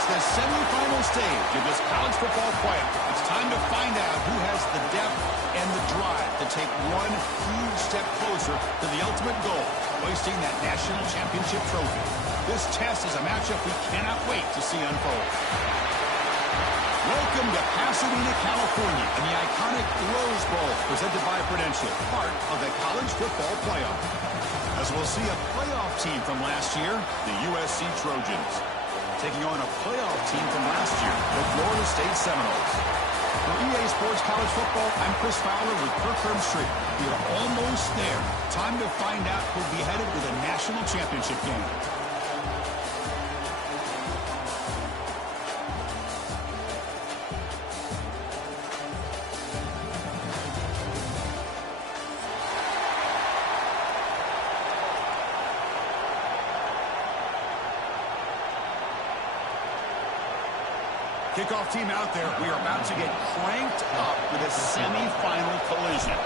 It's the semifinal stage of this college football playoff. It's time to find out who has the depth and the drive to take one huge step closer to the ultimate goal, hoisting that national championship trophy. This test is a matchup we cannot wait to see unfold. Welcome to Pasadena, California, and the iconic Rose Bowl, presented by Prudential, part of the college football playoff. As we'll see a playoff team from last year, the USC Trojans, taking on a playoff team from last year, the Florida State Seminoles. For EA Sports College Football, I'm Chris Fowler with Kirk Herbstreit. We are almost there. Time to find out who'll be headed to the national championship game. Kickoff team out there. We are about to get cranked up with a semifinal collision.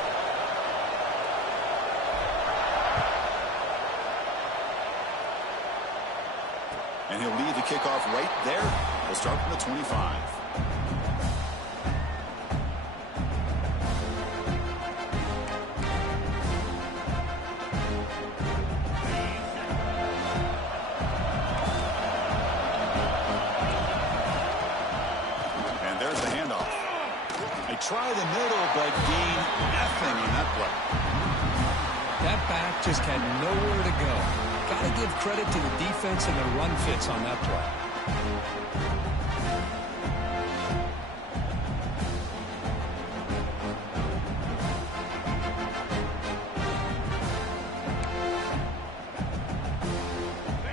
And he'll lead the kickoff right there. We'll start from the 25. Try the middle, but gain nothing on that play. That back just had nowhere to go. Got to give credit to the defense and the run fits on that play.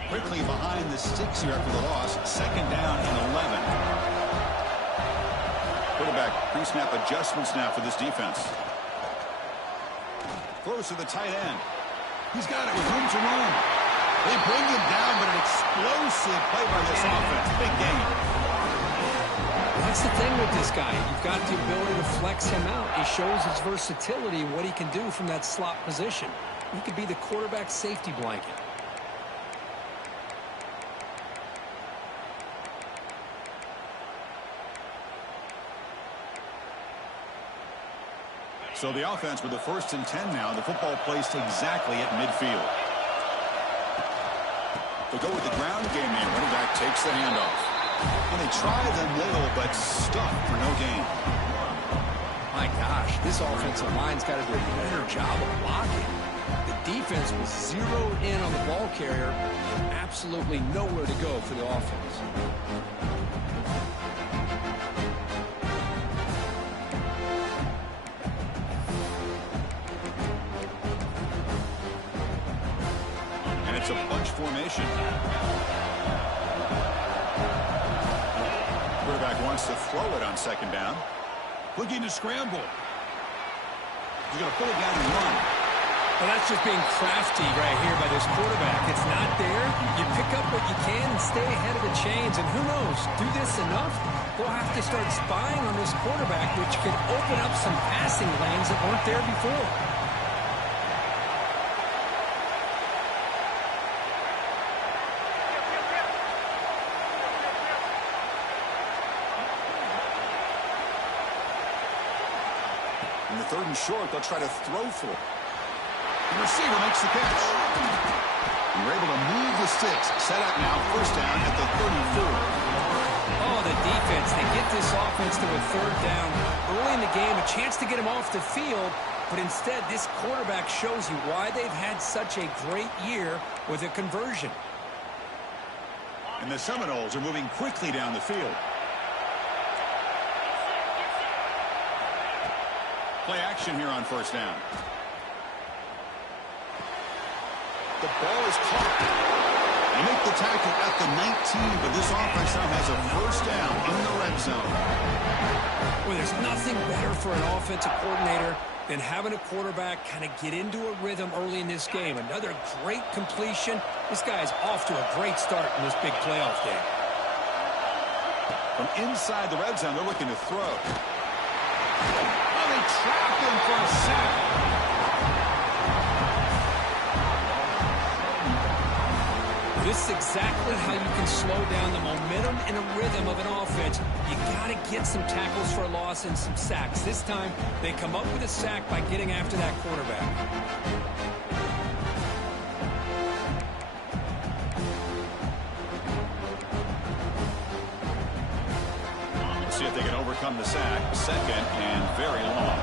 Quickly behind the sticks here after the loss. Second down and 11. Quarterback pre-snap adjustments now for this defense. Close to the tight end. He's got it with room to run. They bring him down, but an explosive play by this offense. Big game. That's the thing with this guy. You've got the ability to flex him out. He shows his versatility, what he can do from that slot position. He could be the quarterback safety blanket. So the offense with the 1st and 10 now. The football placed exactly at midfield. They go with the ground game here. Running back takes the handoff. And they try the middle, but stuck for no gain. My gosh, this offensive line's got to do a better job of blocking. The defense was zeroed in on the ball carrier. Absolutely nowhere to go for the offense. It's a bunch formation. Quarterback wants to throw it on second down. Looking to scramble. He's going to put it down and run. Well, that's just being crafty right here by this quarterback. It's not there. You pick up what you can and stay ahead of the chains. And who knows, do this enough, they'll have to start spying on this quarterback, which could open up some passing lanes that weren't there before. In the 3rd and short, they'll try to throw for it. The receiver makes the catch. And we're able to move the sticks. Set up now, 1st down at the 34. Oh, the defense. They get this offense to a 3rd down early in the game, a chance to get him off the field. But instead, this quarterback shows you why they've had such a great year with a conversion. And the Seminoles are moving quickly down the field. Play action here on 1st down. The ball is caught. They make the tackle at the 19, but this offense now has a 1st down in the red zone. Well, there's nothing better for an offensive coordinator than having a quarterback kind of get into a rhythm early in this game. Another great completion. This guy is off to a great start in this big playoff game. From inside the red zone, they're looking to throw. They trap him for a sack. This is exactly how you can slow down the momentum in a rhythm of an offense, you got to get some tackles for a loss and some sacks. This time, they come up with a sack by getting after that quarterback. See if they can overcome the sack. Second and very long.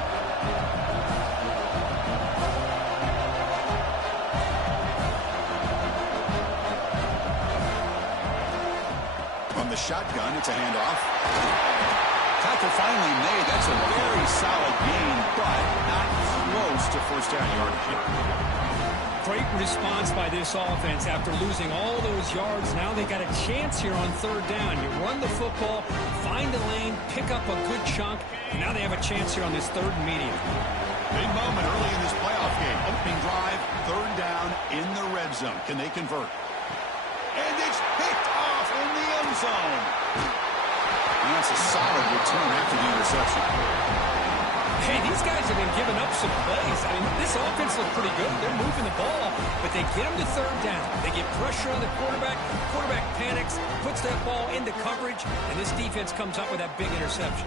From the shotgun, it's a handoff. Tackle finally made. That's a very solid gain, but not close to first down yardage. Great response by this offense after losing all those yards. Now they got a chance here on third down. You run the football, find a lane, pick up a good chunk, and now they have a chance here on this third and medium. Big moment early in this playoff game. Opening drive, third down in the red zone. Can they convert? And it's picked off in the end zone. And that's a solid return after the interception. Hey, these guys have been giving up some plays. I mean, this offense looked pretty good. They're moving the ball, but they get them to third down. They get pressure on the quarterback. Quarterback panics, puts that ball into coverage, and this defense comes up with that big interception.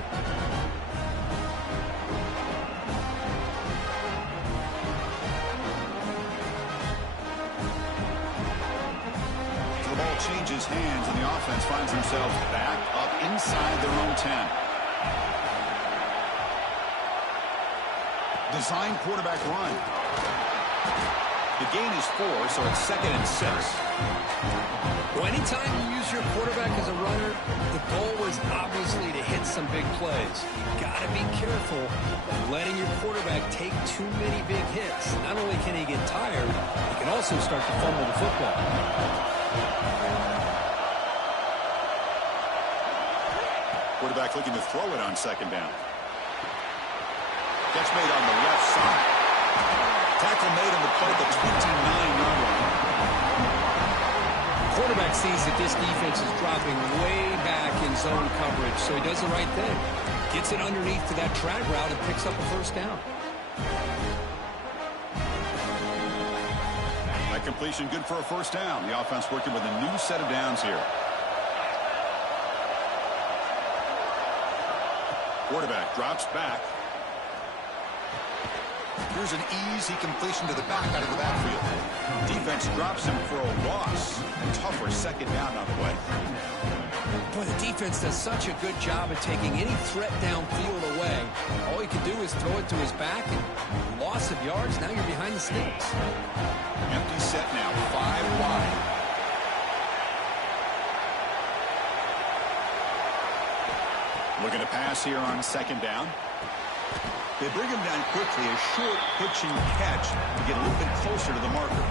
So the ball changes hands, and the offense finds themselves back up inside their own 10. Design quarterback run. The gain is 4, so it's 2nd and 6. Well, anytime you use your quarterback as a runner, the goal is obviously to hit some big plays. You got to be careful of letting your quarterback take too many big hits. Not only can he get tired, he can also start to fumble the football. Quarterback looking to throw it on second down. Catch made on the left side. Tackle made on the play at the 29-yard line. Quarterback sees that this defense is dropping way back in zone coverage, so he does the right thing. Gets it underneath to that drag route and picks up a first down. That completion good for a first down. The offense working with a new set of downs here. Quarterback drops back. Here's an easy completion to the back out of the backfield. Defense drops him for a loss. A tougher second down on the way. Boy, the defense does such a good job of taking any threat downfield away. All he can do is throw it to his back, and loss of yards, now you're behind the sticks. Empty set now, 5 wide. Looking to pass here on second down. They bring him down quickly, a short pitching catch to get a little bit closer to the marker.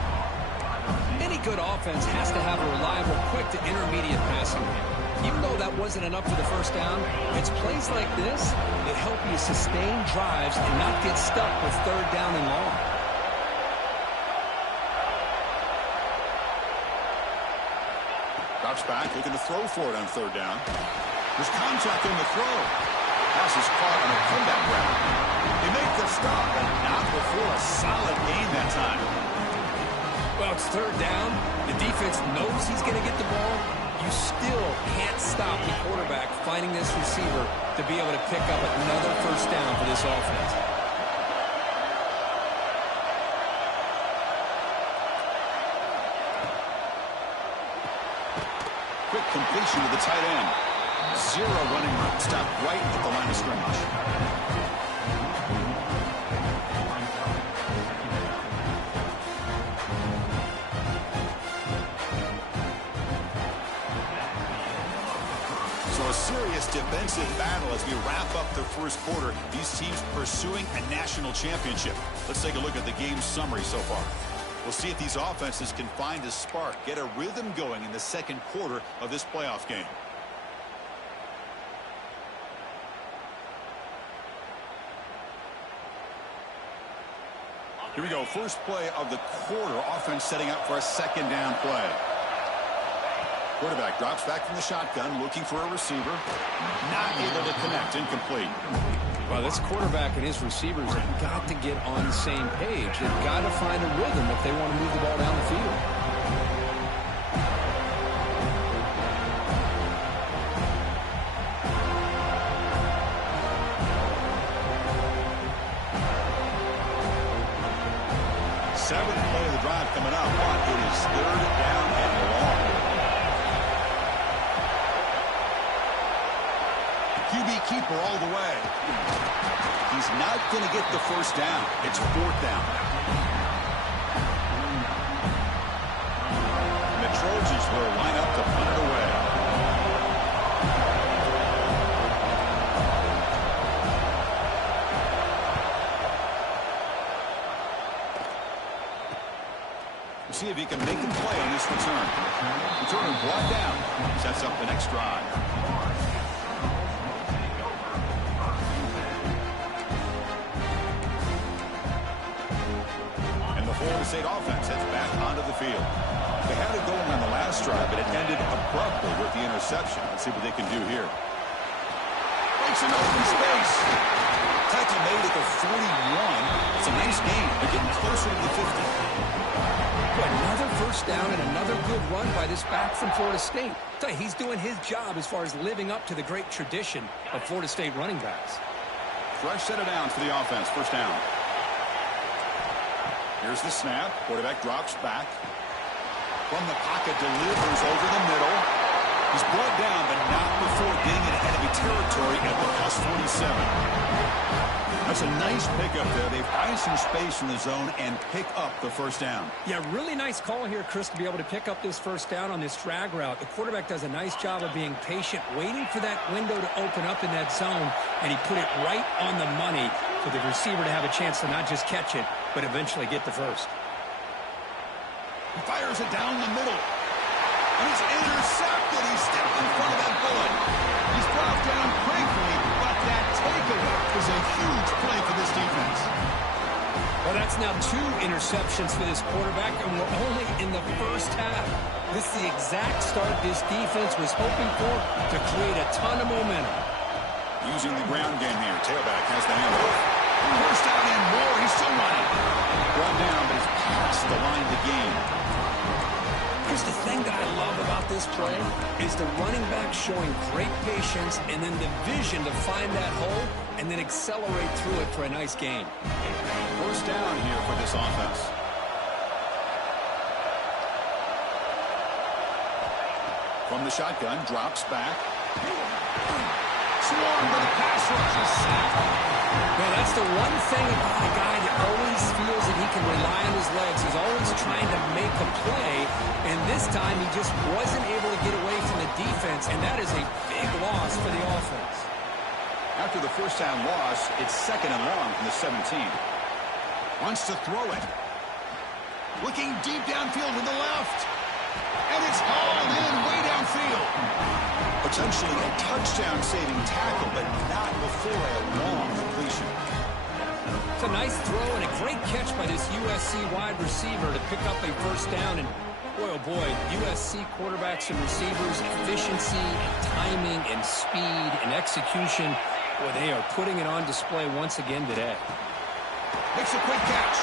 Any good offense has to have a reliable, quick to intermediate passing game. Even though that wasn't enough for the first down, it's plays like this that help you sustain drives and not get stuck with third down and long. Drops back, looking to throw for it on third down. There's contact on the throw. Pass is caught on a comeback route. They make the stop, but not before a solid gain that time. Well, it's third down. The defense knows he's going to get the ball. You still can't stop the quarterback finding this receiver to be able to pick up another first down for this offense. Quick completion to the tight end. Zero running room. Stop right at the line of scrimmage. So a serious defensive battle as we wrap up the first quarter. These teams pursuing a national championship. Let's take a look at the game summary so far. We'll see if these offenses can find a spark, get a rhythm going in the second quarter of this playoff game. Here we go. First play of the quarter. Offense setting up for a second down play. Quarterback drops back from the shotgun, looking for a receiver. Not able to connect. Incomplete. Well, this quarterback and his receivers have got to get on the same page. They've got to find a rhythm if they want to move the ball down the field. seventh play of the drive coming up, but it is third down and long. QB keeper all the way. He's not going to get the first down. It's fourth down. And the Trojans will line up to punt it away. See if he can make a play on this return. Returner brought down. Sets up the next drive. And the Florida State offense heads back onto the field. They had it going on the last drive, but it ended abruptly with the interception. Let's see what they can do here. Breaks an open space. Tackle made at the 41. It's a nice game. They're getting closer to the 50. Another first down and another good run by this back from Florida State. He's doing his job as far as living up to the great tradition of Florida State running backs. Fresh set of downs for the offense. First down. Here's the snap. Quarterback drops back. From the pocket, delivers over the middle. He's brought down, but not before getting in enemy territory at the plus 47. That's a nice pickup there. They find some space in the zone and pick up the first down. Yeah, really nice call here, Chris, to be able to pick up this first down on this drag route. The quarterback does a nice job of being patient, waiting for that window to open up in that zone, and he put it right on the money for the receiver to have a chance to not just catch it, but eventually get the first. He fires it down the middle. And he's intercepted. He stepped in front of that bullet. He's brought down quickly, but that takeaway is a huge play for this defense. Well, that's now 2 interceptions for this quarterback, and we're only in the first half. This is the exact start this defense was hoping for to create a ton of momentum. Using the ground game here. Tailback has the handoff. First down and more. He's still running. Brought down, but he's past the line to gain. Here's the thing that I love about this play is the running back showing great patience and then the vision to find that hole and then accelerate through it for a nice gain. First down here for this offense. From the shotgun, drops back. Swarmed by the pass rush is sacked. Yeah, that's the one thing about a guy that always feels that he can rely on his legs. He's always trying to make a play, and this time he just wasn't able to get away from the defense, and that is a big loss for the offense. After the first down loss, it's second and long from the 17. Wants to throw it. Looking deep downfield to the left. And it's hauled in way downfield. Potentially a touchdown-saving tackle, but not before a long completion. It's a nice throw and a great catch by this USC wide receiver to pick up a first down. And boy, oh boy, USC quarterbacks and receivers, efficiency and timing and speed and execution. Boy, they are putting it on display once again today. Makes a quick catch.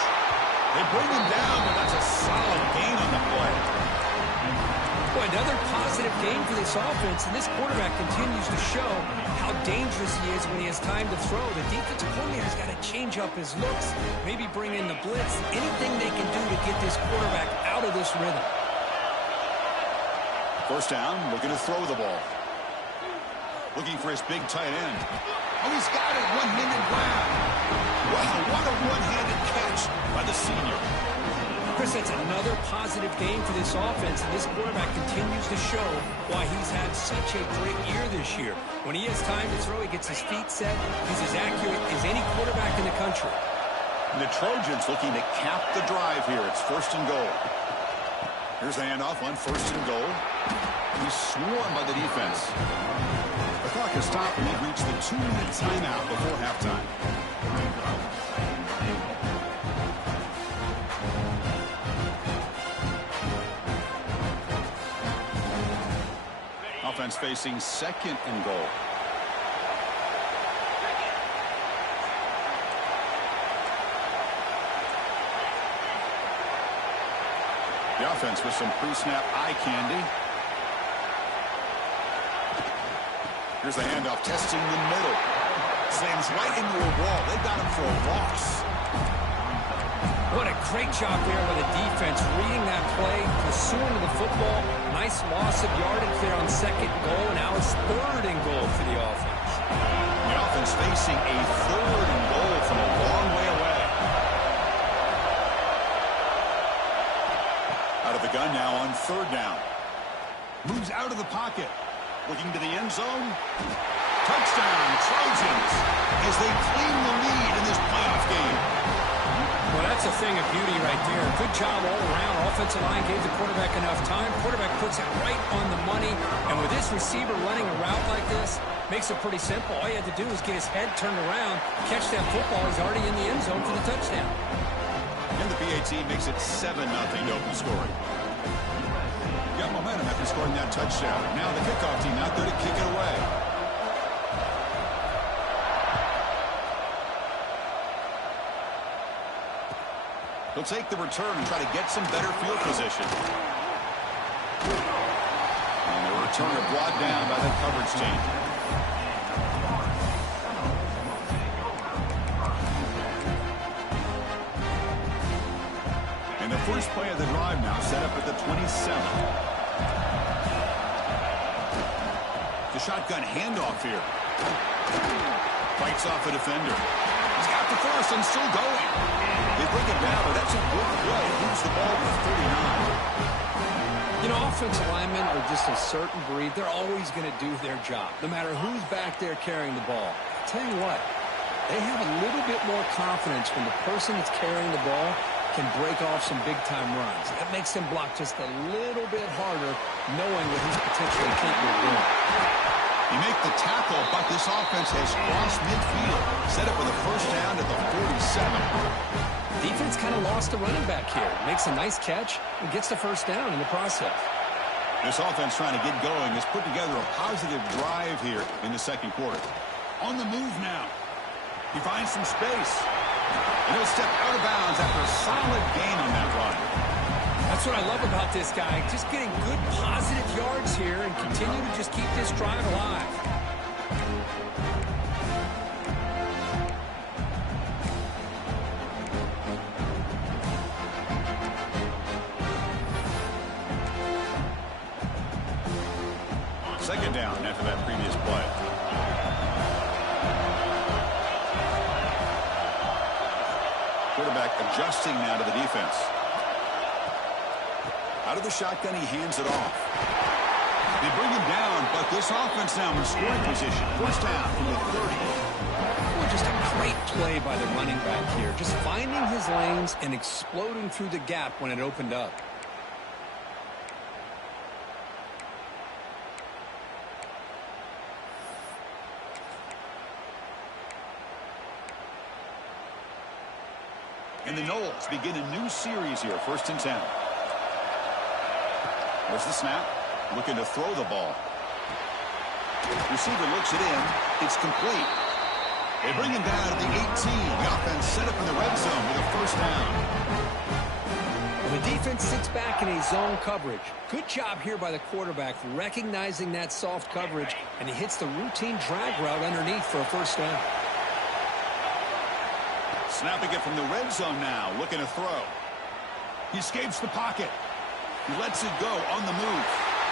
They bring him down, but that's a solid gain on the play. Boy, another positive game for this offense, and this quarterback continues to show how dangerous he is when he has time to throw. The defensive coordinator's got to change up his looks, maybe bring in the blitz, anything they can do to get this quarterback out of this rhythm. First down, looking to throw the ball. Looking for his big tight end. Oh, he's got it, one-handed grab. Wow, what a one-handed catch by the senior. Chris, that's another positive game for this offense, and this quarterback continues to show why he's had such a great year this year. When he has time to throw, he gets his feet set. He's as accurate as any quarterback in the country. And the Trojans looking to cap the drive here. It's first and goal. Here's the handoff on first and goal. He's swarmed by the defense. The clock has stopped, and they've reached the 2-minute timeout before halftime. Offense facing second and goal. The offense with some pre-snap eye candy. Here's the handoff, testing the middle. Slams right into a wall. They got him for a loss. What a great job there by the defense, reading that play, pursuing to the football. Nice loss of yardage there on second goal, and now it's third and goal for the offense. The offense facing a third and goal from a long way away. Out of the gun now on third down. Moves out of the pocket. Looking to the end zone. Touchdown, Trojans, as they claim the lead in this playoff game. Well, that's a thing of beauty right there. Good job all around. Offensive line gave the quarterback enough time. Quarterback puts it right on the money. And with this receiver running a route like this, makes it pretty simple. All you had to do is get his head turned around, catch that football. He's already in the end zone for the touchdown. And the PAT makes it 7-0 to open scoring. Got momentum after scoring that touchdown. Now the kickoff team out there to kick it away. He'll take the return and try to get some better field position. And the returner brought down by the coverage team. And the first play of the drive now set up at the 27. The shotgun handoff here. Fights off a defender. He's got the first and still going. They bring it down, but that's a good play. Moves the ball to 39. You know, offensive linemen are just a certain breed. They're always going to do their job, no matter who's back there carrying the ball. I'll tell you what, they have a little bit more confidence when the person that's carrying the ball can break off some big-time runs. That makes them block just a little bit harder, knowing what he's potentially capable of doing. You make the tackle, but this offense has crossed midfield. Set up with a first down at the 47. Defense kind of lost a running back here. Makes a nice catch and gets the first down in the process. This offense trying to get going has put together a positive drive here in the second quarter. On the move now. He finds some space. And he'll step out of bounds after a solid gain on that run. That's what I love about this guy. Just getting good positive yards here and continue to just keep this drive alive. Second down after that previous play. Quarterback adjusting now to the defense. Out of the shotgun, he hands it off. They bring him down, but this offense now in scoring position. First down from the 30. Well, just a great play by the running back here. Just finding his lanes and exploding through the gap when it opened up. And the Knowles begin a new series here, 1st and 10. There's the snap. Looking to throw the ball. Receiver looks it in. It's complete. They bring him down at the 18. The offense set up in the red zone with a first down. Well, the defense sits back in a zone coverage. Good job here by the quarterback recognizing that soft coverage, and he hits the routine drag route underneath for a first down. Snapping it from the red zone now. Looking to throw. He escapes the pocket. He lets it go on the move.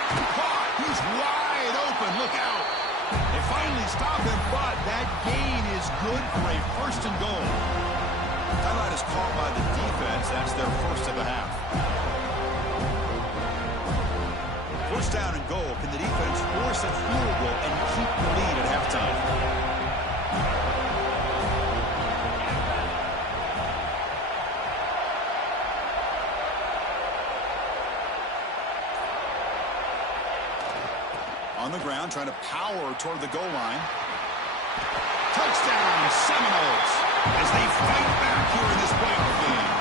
Caught. He's wide open. Look out. They finally stop him, but that gain is good for a 1st and goal. Timeout is called by the defense. That's their first of the half. First down and goal. Can the defense force a field goal and keep the lead at halftime? On the ground, trying to power toward the goal line. Touchdown, Seminoles, as they fight back here in this playoff game.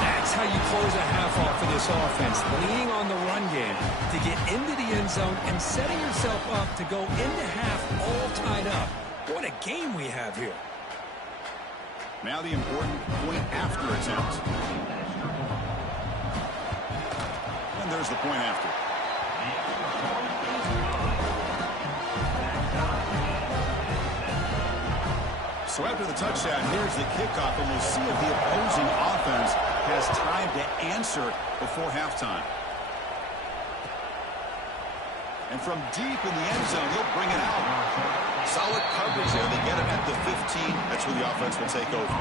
That's how you close a half off for this offense, leaning on the run game to get into the end zone and setting yourself up to go into half all tied up. What a game we have here. Now the important point after attempt. And there's the point after. So after the touchdown, here's the kickoff, and we'll see if the opposing offense has time to answer before halftime. And from deep in the end zone, he'll bring it out. Solid coverage there. They get him at the 15. That's where the offense will take over.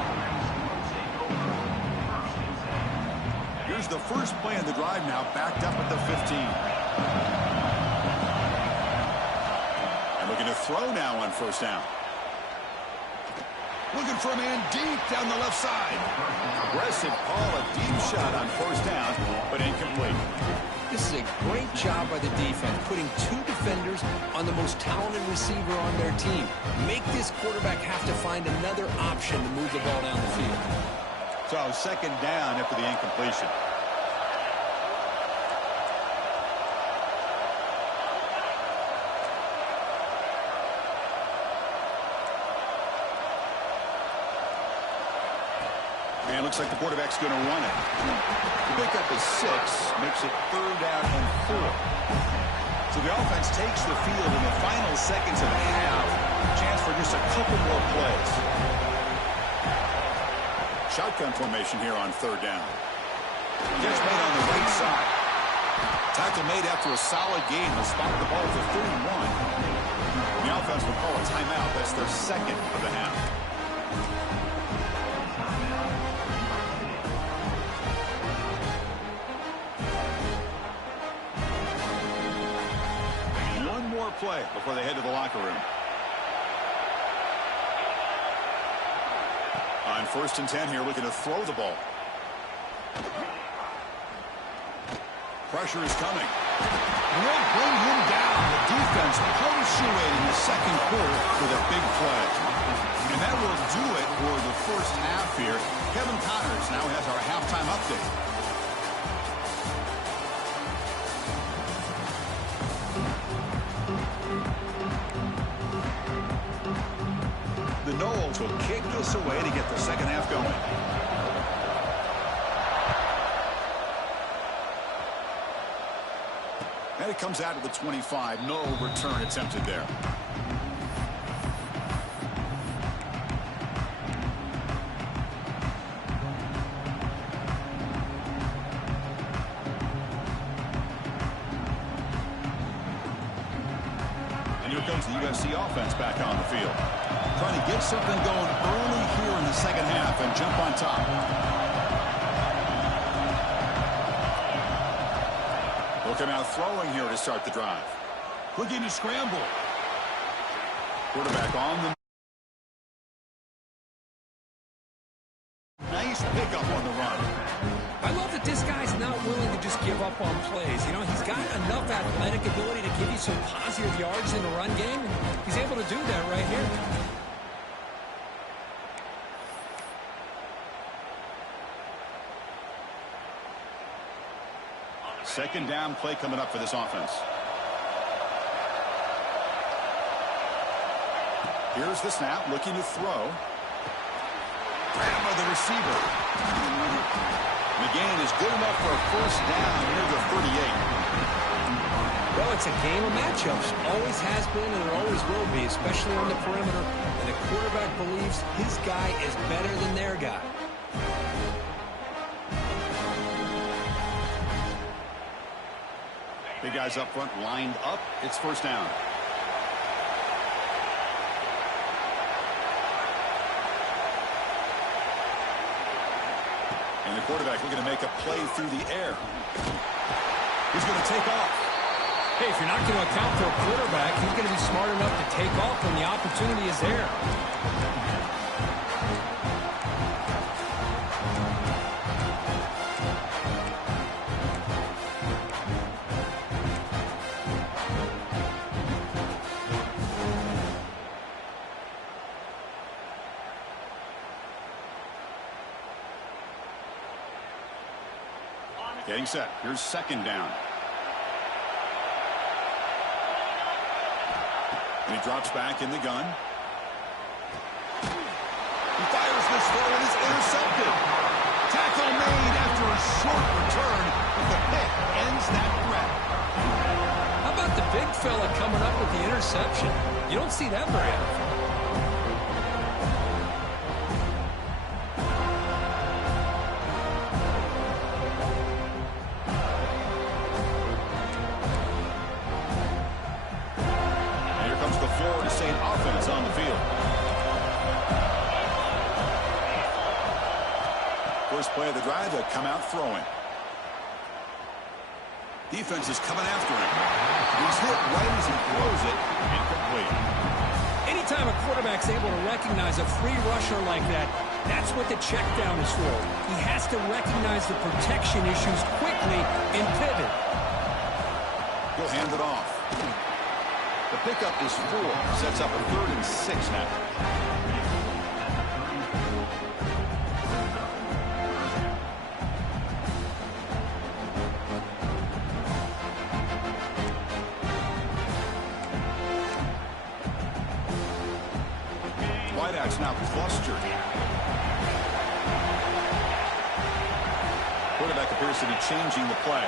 Here's the first play in the drive now, backed up at the 15. And looking to throw now on first down. Looking for a man deep down the left side. Aggressive call, a deep shot on first down, but incomplete. This is a great job by the defense, putting two defenders on the most talented receiver on their team. Make this quarterback have to find another option to move the ball down the field. So second down after the incompletion. And looks like the quarterback's going to run it. The pickup is 6, makes it third down and 4. So the offense takes the field in the final seconds of the half. Chance for just a couple more plays. Shotgun formation here on third down. Catch made on the right side. Tackle made after a solid game. They'll spot the ball for 31. The offense will call a timeout. That's their second of the half. Play before they head to the locker room. On first and 10 here, looking to throw the ball. Pressure is coming. Won't bring him down. The defense punctuating the second quarter with a big play. And that will do it for the first half here. Kevin Connors now has our halftime update. The Noles will kick this away to get the second half going. And it comes out of the 25. No return attempted there. And here comes the USC offense back on the field. Trying to get something going early here in the second half and jump on top. Will come out throwing here to start the drive. Looking to scramble. Quarterback on the... Nice pickup on the run. I love that this guy's not willing to just give up on plays. You know, he's got enough athletic ability to give you some positive yards in the run game, and he's able to do that right here. Second down play coming up for this offense. Here's the snap, looking to throw. Grab by the receiver. The gain is good enough for a first down near the 38. Well, it's a game of matchups. Always has been and it always will be, especially on the perimeter. And the quarterback believes his guy is better than their guy. Big guys up front lined up. It's first down. And the quarterback looking to make a play through the air. He's going to take off. Hey, if you're not going to account for a quarterback, he's going to be smart enough to take off when the opportunity is there. Getting set. Here's second down. And he drops back in the gun. He fires this throw and is intercepted. Tackle made after a short return, but the pick ends that threat. How about the big fella coming up with the interception? You don't see that very often. Florida State offense on the field. First play of the drive, they'll come out throwing. Defense is coming after him. He's hit right as he throws it. Incomplete. Anytime a quarterback's able to recognize a free rusher like that, that's what the check down is for. He has to recognize the protection issues quickly and pivot. He'll hand it off. The pickup is 4. Sets up a 3rd and 6 now. Wideouts now clustered. Quarterback appears to be changing the play.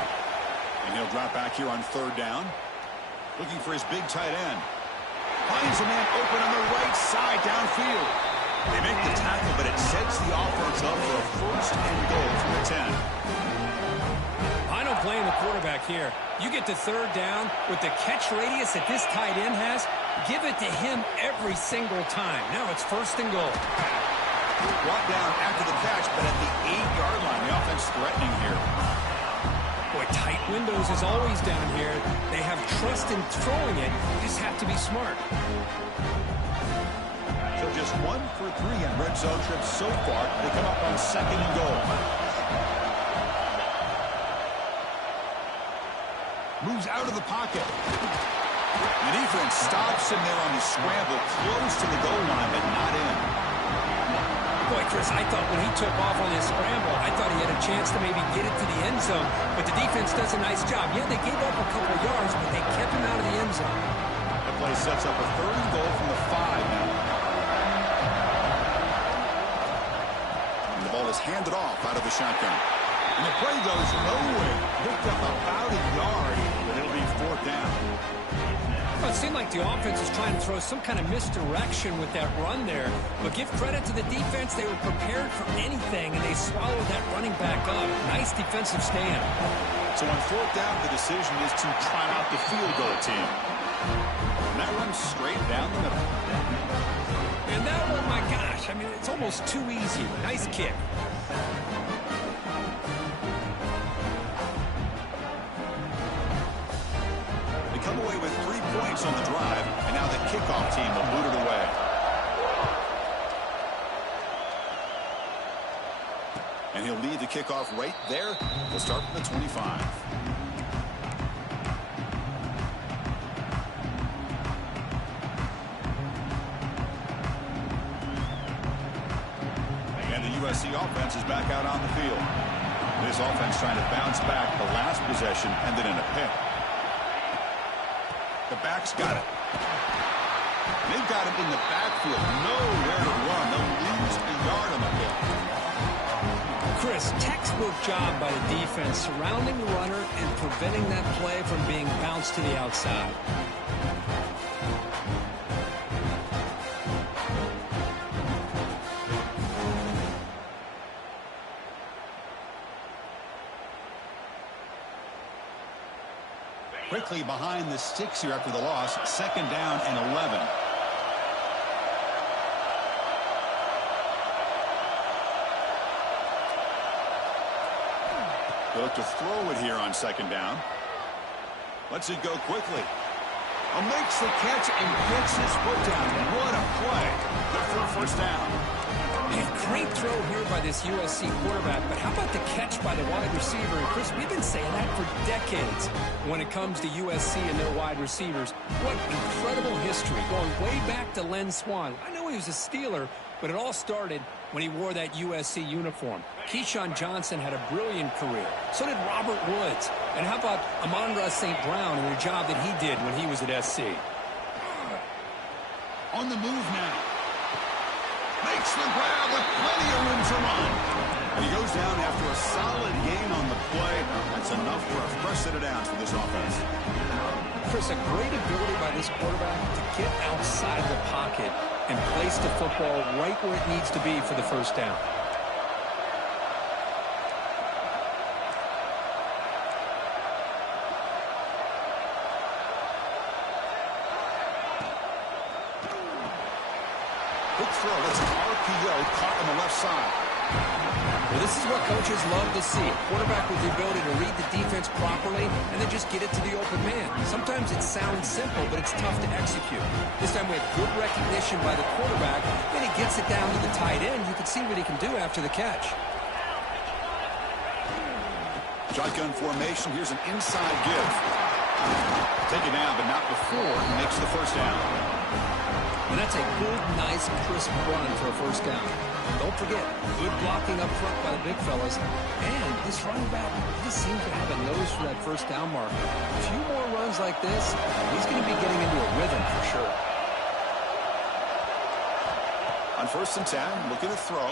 And he'll drop back here on 3rd down. Looking for his big tight end. Finds a man open on the right side downfield. They make the tackle, but it sets the offense up for a 1st and goal from the 10. I don't blame the quarterback here. You get to 3rd down with the catch radius that this tight end has, give it to him every single time. Now it's 1st and goal. Brought down after the catch, but at the 8-yard line, the offense threatening here. Boy, tight windows is always down here. They have trust in throwing it. You just have to be smart. So just 1 for 3 in red zone trips so far. They come up on 2nd and goal. Moves out of the pocket. The defense stops him there on the scramble, close to the goal line, but not in. Boy, Chris, I thought when he took off on his scramble, I thought he had a chance to maybe get it to the end zone. But the defense does a nice job. Yeah, they gave up a couple of yards, but they kept him out of the end zone. The play sets up a 3rd and goal from the 5 now. And the ball is handed off out of the shotgun. And the play goes nowhere. Picked up about a yard, but it'll be 4th down. Well, it seemed like the offense was trying to throw some kind of misdirection with that run there. But give credit to the defense. They were prepared for anything, and they swallowed that running back up. Nice defensive stand. So on 4th down, the decision is to trot out the field goal team. And that runs straight down the middle. And that one, my gosh, I mean, it's almost too easy. Nice kick. Come away with 3 points on the drive, and now the kickoff team will boot it away. And he'll lead the kickoff right there. We'll start from the 25. And the USC offense is back out on the field. This offense trying to bounce back. The last possession ended in a pick. The back's got it. They've got him in the backfield. Nowhere to run. They'll lose a yard on the pick. Chris, textbook job by the defense surrounding the runner and preventing that play from being bounced to the outside. Quickly behind the sticks here after the loss. 2nd down and 11. They look to throw it here on 2nd down. Lets it go quickly. Makes the catch and gets his foot down. What a play. Good for a 1st down. Hey, great throw here by this USC quarterback, but how about the catch by the wide receiver? And Chris, we've been saying that for decades when it comes to USC and their wide receivers. What incredible history, going way back to Len Swan. I know he was a Steeler, but it all started when he wore that USC uniform. Keyshawn Johnson had a brilliant career. So did Robert Woods. And how about Amon-Ra St. Brown and the job that he did when he was at SC? On the move now. Makes the grab with plenty of room to run. And he goes down after a solid gain on the play. That's enough for a fresh set of downs for this offense. Chris, a great ability by this quarterback to get outside the pocket and place the football right where it needs to be for the 1st down. Quick throw. That's an RPO caught on the left side. Well, this is what coaches love to see. A quarterback with the ability to read the defense properly and then just get it to the open man. Sometimes it sounds simple, but it's tough to execute. This time we have good recognition by the quarterback. Then he gets it down to the tight end. You can see what he can do after the catch. Shotgun formation. Here's an inside give. Taken down, but not before he makes the first down. And that's a good, nice, crisp run for a first down. Don't forget, good blocking up front by the big fellas. And this running back just seems to have a nose for that first down marker. A few more runs like this, he's going to be getting into a rhythm for sure. On 1st and 10, looking to throw.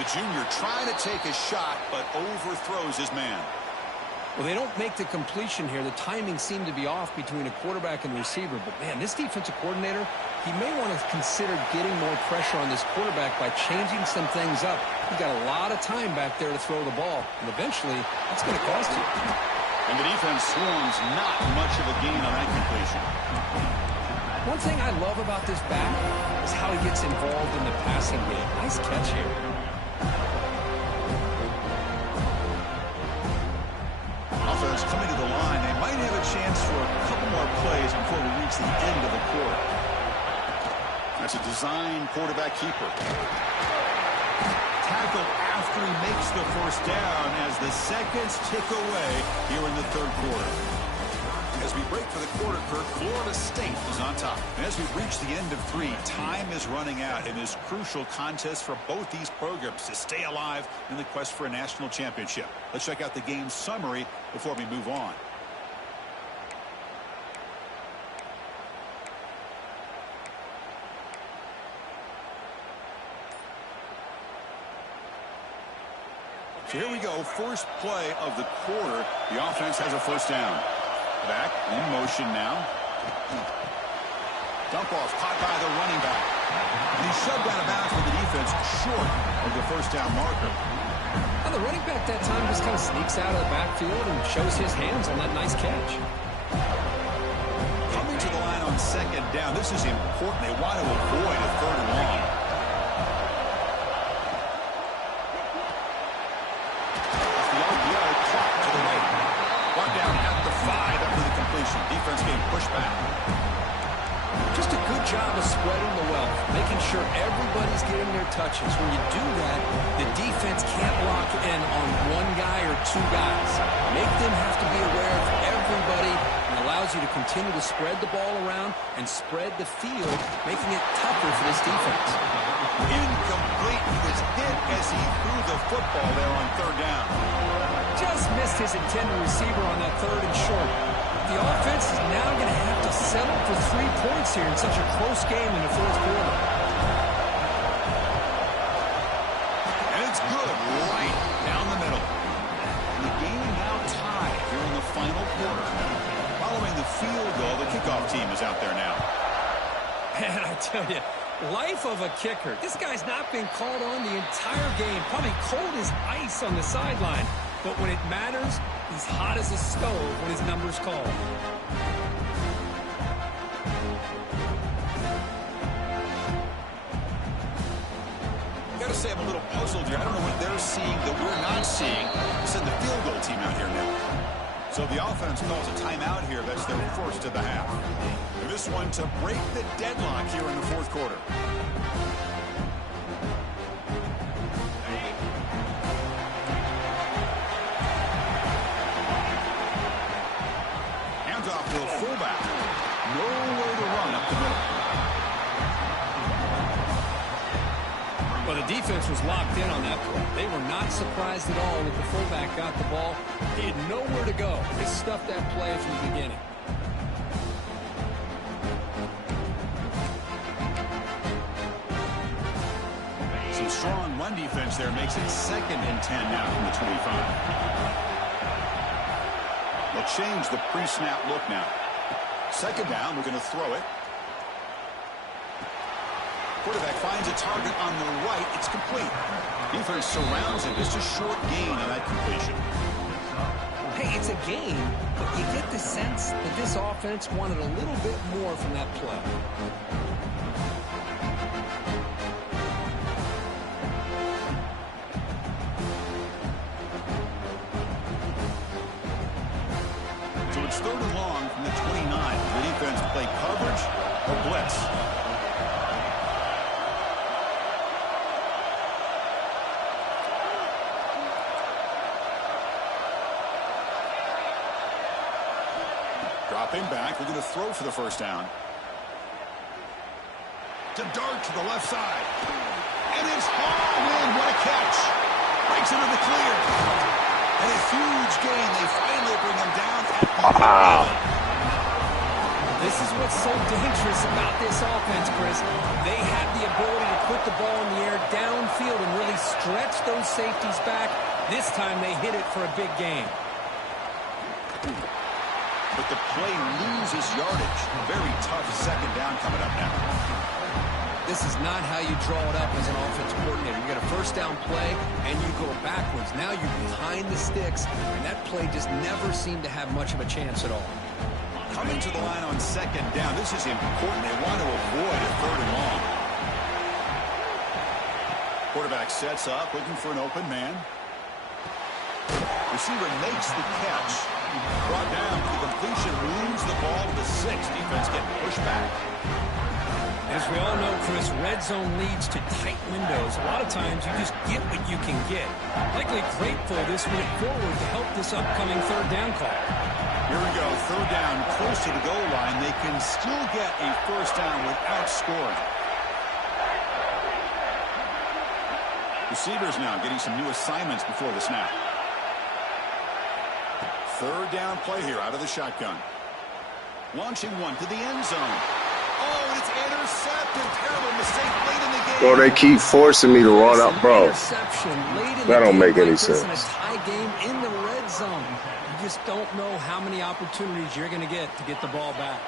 The junior trying to take a shot, but overthrows his man. Well, they don't make the completion here. The timing seemed to be off between a quarterback and the receiver. But, man, this defensive coordinator, he may want to consider getting more pressure on this quarterback by changing some things up. He's got a lot of time back there to throw the ball. And eventually, that's going to cost you. And the defense swarms not much of a gain on that completion. One thing I love about this back is how he gets involved in the passing game. Nice catch here. Offense coming to the line. They might have a chance for a couple more plays before we reach the end of the quarter. That's a design quarterback keeper. Tackle after he makes the first down as the seconds tick away here in the third quarter. As we break for the quarter, Kirk, Florida State is on top. And as we reach the end of 3, time is running out in this crucial contest for both these programs to stay alive in the quest for a national championship. Let's check out the game summary before we move on. So here we go. First play of the quarter. The offense has a first down. Back in motion now. Dump off caught by the running back. And he's shoved out of bounds with the defense short of the first down marker. And the running back that time just kind of sneaks out of the backfield and shows his hands on that nice catch. Coming to the line on second down. This is important. They want to avoid a third and long. The RPO caught to the right. One down at the 5 after the completion. Defense getting pushed back. Just a good job of spreading the wealth, making sure everybody's getting their touches. When you do that, the defense can't lock in on one guy or 2 guys. Make them have to be aware of everybody, and allows you to continue to spread the ball around and spread the field, making it tougher for this defense. Incomplete. He was hit as he threw the football there on third down. Just missed his intended receiver on that 3rd and short. The offense is now going to have to settle for 3 points here in such a close game in the 4th quarter. And it's good right down the middle. And the game now tied here in the final quarter. Following the field goal, the kickoff team is out there now. And I tell you, life of a kicker. This guy's not been called on the entire game. Probably cold as ice on the sideline. But when it matters, he's hot as a stove when his number's called. Got to say, I'm a little puzzled here. I don't know what they're seeing that we're not seeing. Send the field goal team out here now. So the offense calls a timeout here. That's their first of the half. And this one to break the deadlock here in the 4th quarter. Off to a fullback. Nowhere to run up the middle. Well, the defense was locked in on that play. They were not surprised at all that the fullback got the ball. He had nowhere to go. They stuffed that play from the beginning. Some strong run defense there makes it 2nd and 10 now from the 25. They'll change the pre-snap look now. 2nd down, we're going to throw it. Quarterback finds a target on the right. It's complete. Defense surrounds it. Just a short gain on that completion. Hey, it's a game, but you get the sense that this offense wanted a little bit more from that play. defense play coverage or blitz? Dropping back, looking to throw for the first down. To dart to the left side. And it's hauled in. What a catch. Breaks into the clear. And a huge gain. They finally bring him down at the 11. This is what's so dangerous about this offense, Chris. They have the ability to put the ball in the air downfield and really stretch those safeties back. This time they hit it for a big gain. But the play loses yardage. Very tough second down coming up now. This is not how you draw it up as an offense coordinator. You get a first down play, and you go backwards. Now you're behind the sticks, and that play just never seemed to have much of a chance at all. Coming to the line on second down, this is important. They want to avoid a third and long. Quarterback sets up, looking for an open man. Receiver makes the catch. Brought down for the completion, moves the ball to the 6. Defense getting pushed back. As we all know, Chris, red zone leads to tight windows. A lot of times you just get what you can get. Likely grateful this went forward to help this upcoming third down call. Here we go, third down, close to the goal line. They can still get a first down without scoring. Receivers now getting some new assignments before the snap. Third down play here out of the shotgun. Launching one to the end zone. Oh, it's intercepted. Terrible mistake late in the game. Bro, they keep forcing me to run up, bro. That don't make any sense. A tie game in the red zone. You just don't know how many opportunities you're going to get the ball back.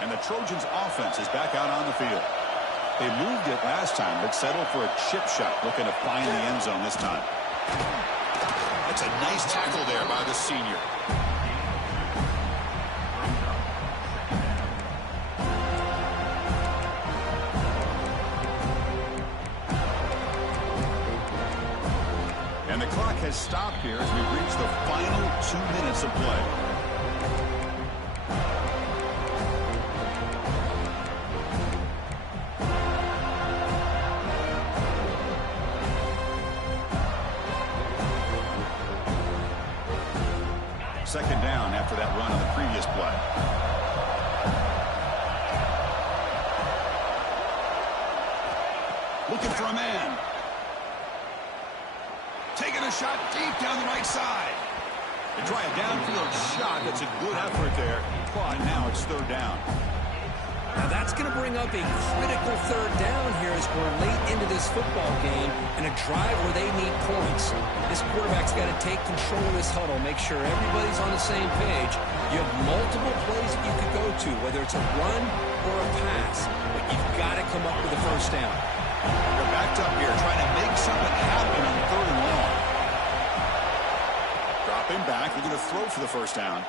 And the Trojans offense is back out on the field. They moved it last time, but settled for a chip shot, looking to find the end zone this time. That's a nice tackle there by the senior. And the clock has stopped here as we've reached the final 2 minutes of play. Second down after that run on the previous play. Looking for a man. Taking a shot deep down the right side. They try a downfield shot. That's a good effort there. And now it's third down. Now that's going to bring up a critical third down here as we're late into this football game and a drive where they need points. This quarterback's got to take control of this huddle, make sure everybody's on the same page. You have multiple plays that you could go to, whether it's a run or a pass, but you've got to come up with a first down. They're backed up here trying to make something happen on third and long. Dropping back, they're going to throw for the first down.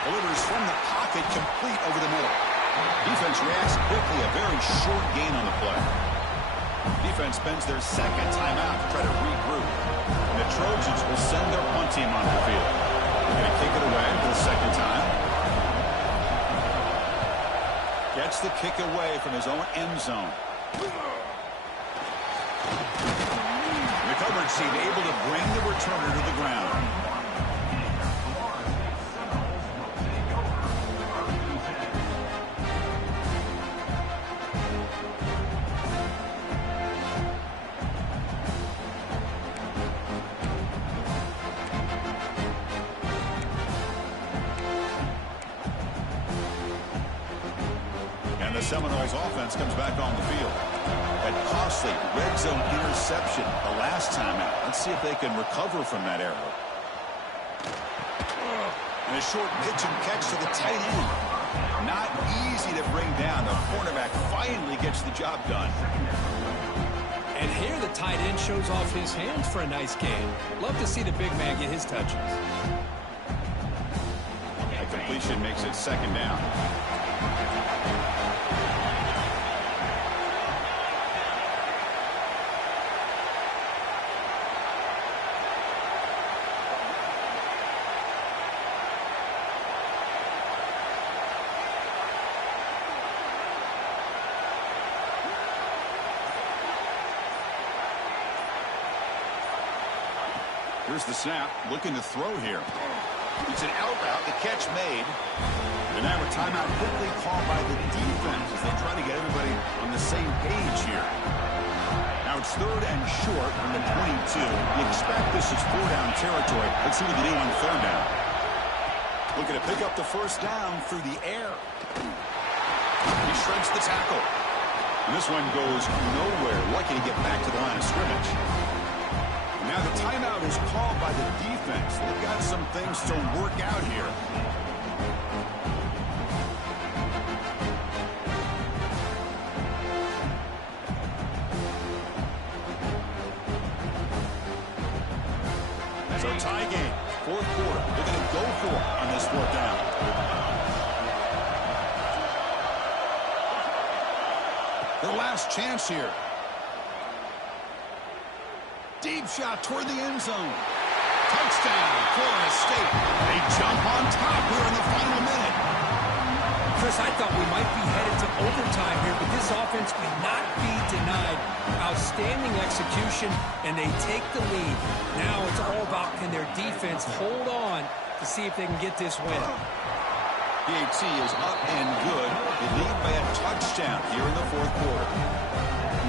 Delivers from the pocket, complete over the middle. Defense reacts quickly, a very short gain on the play. Defense spends their second timeout to try to regroup. And the Trojans will send their punt team onto the field. They're going to kick it away for the second time. Gets the kick away from his own end zone. The coverage team able to bring the returner to the ground. And the Seminoles offense comes back on the field. That costly red zone interception the last time out. Let's see if they can recover from that error. And a short pitch and catch to the tight end. Not easy to bring down. The cornerback finally gets the job done. And here the tight end shows off his hands for a nice game. Love to see the big man get his touches. That completion makes it second down. Here's the snap, looking to throw here. It's an out route, the catch made. And now a timeout quickly called by the defense as they try to get everybody on the same page here. Now it's 3rd and short from the 22. You expect this is 4-down territory. Let's see what they do on 3rd down. Looking to pick up the 1st down through the air. He shreds the tackle. And this one goes nowhere. Lucky to get back to the line of scrimmage. Now the timeout is called by the defense. They've got some things to work out here. So tie game, 4th quarter. They're going to go for it on this 4th down. Their last chance here. Deep shot toward the end zone. Touchdown, Florida State. They jump on top here in the final minute. Chris, I thought we might be headed to overtime here, but this offense cannot be denied. Outstanding execution, and they take the lead. Now it's all about can their defense hold on to see if they can get this win. PAT is up and good. They lead by a touchdown here in the 4th quarter.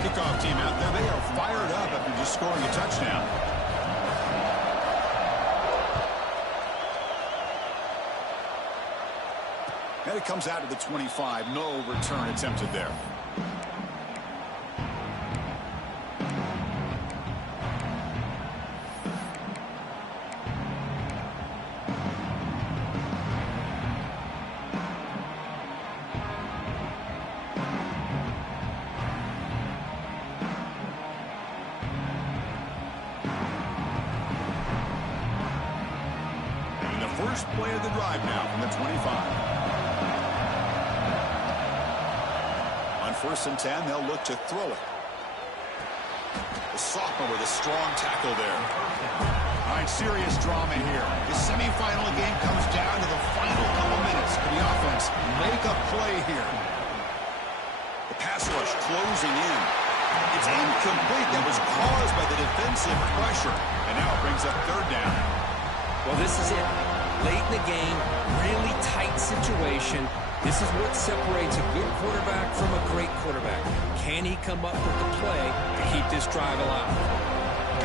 Kickoff team out there. They are fired up after just scoring a touchdown. And it comes out to the 25. No return attempted there. First play of the drive now from the 25. On 1st and 10, they'll look to throw it. The sophomore with a strong tackle there. All right, serious drama here. The semifinal game comes down to the final couple minutes. Can the offense make a play here? The pass rush closing in. It's incomplete. That was caused by the defensive pressure. And now it brings up 3rd down. Well, this is it. Late in the game, really tight situation. This is what separates a good quarterback from a great quarterback. Can he come up with the play to keep this drive alive?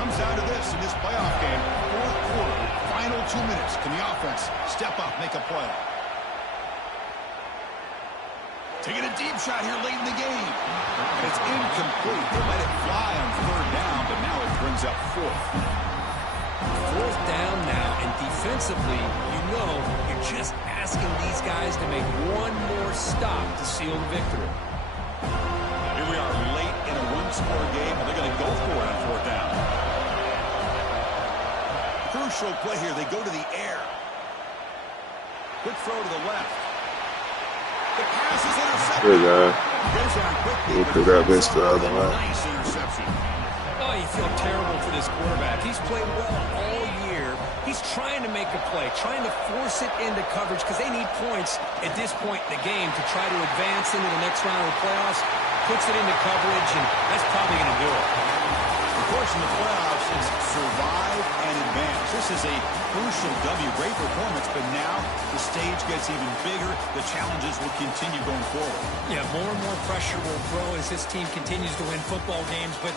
Comes down to this in this playoff game. 4th quarter, final 2 minutes. Can the offense step up, make a play? Taking a deep shot here late in the game. It's incomplete. They let it fly on 3rd down, but now it brings up 4th. 4th down now, and defensively, you know, you're just asking these guys to make one more stop to seal the victory. Here we are late in a 1-score game, and they're going to go for it on 4th down. Crucial play here. They go to the air. Quick throw to the left. The pass is intercepted. Good guy. Goes down quickly. He could have missed the other one. Nice interception. Oh, you feel terrible for this quarterback. He's played well all year. He's trying to make a play, trying to force it into coverage because they need points at this point in the game to try to advance into the next round of the playoffs. Puts it into coverage, and that's probably going to do it. Of course, in the playoffs, it's survive and advance. This is a crucial W. Great performance, but now the stage gets even bigger. The challenges will continue going forward. Yeah, more and more pressure will grow as this team continues to win football games, but